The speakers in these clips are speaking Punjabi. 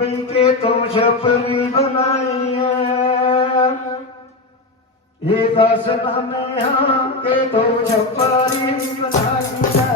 ਬਈ ਕੇ ਤੂੰ ਛਪਰੀ ਬਣਾਈ ਐ ਇਹ ਦੱਸ ਨਾਮੇ ਹਾਂ ਕਿ ਤੂੰ ਛਪਰੀ ਬਣਾਈ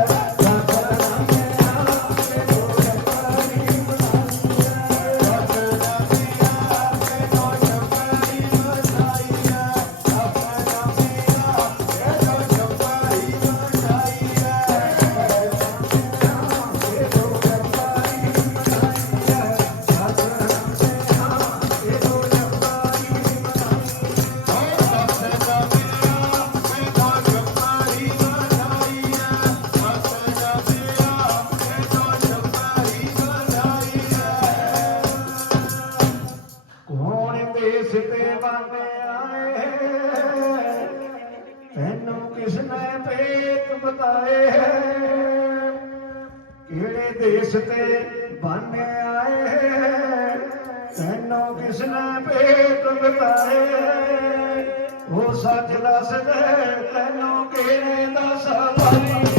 ਬਤਾਏ ਕਿਹੜੇ ਦੇਸ ਤੇ ਬੰਦੇ ਆਏ ਤੈਨੂੰ ਕਿਸਨੇ ਭੇਤ ਬਤਾਏ ਉਹ ਸੱਚ ਦੱਸਦੇ ਤੈਨੂੰ ਕਿਹੜੇ ਦਾ ਸਵਾਰੀ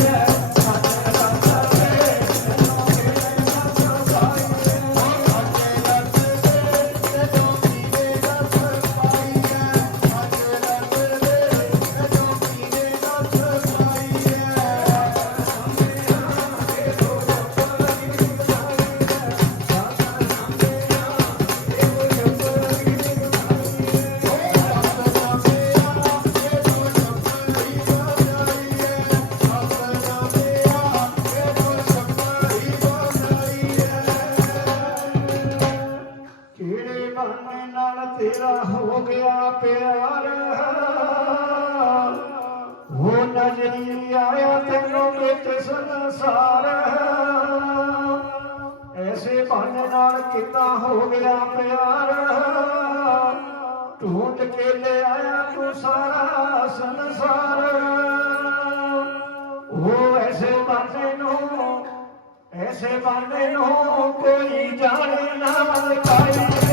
ਨਾਲ ਹੋ ਗਿਆ ਪਿਆਰ। ਉਹ ਨਜ਼ਰੀ ਆਇਆ ਤੈਨੂੰ ਵਿੱਚ ਸੰਸਾਰ। ਐਸੇ ਬਹਾਨੇ ਨਾਲ ਕਿਤਾ ਹੋ ਗਿਆ ਪਿਆਰ। ਢੂੰਡ ਕੇ ਲੈ ਆਇਆ ਤੂੰ ਸਾਰਾ ਸੰਸਾਰ। ਉਹ ਐਸੇ ਬਹਾਨੇ ਨੂੰ, ਐਸੇ ਬਹਾਨੇ ਨੂੰ ਕੋਈ ਜਾਣੇ ਨਾ ਮਲਕਾਈ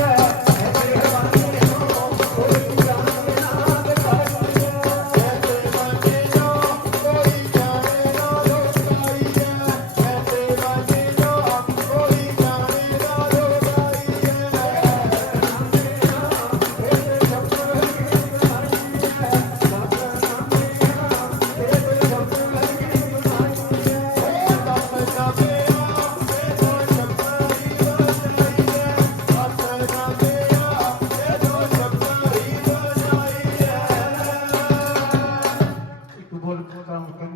我我当。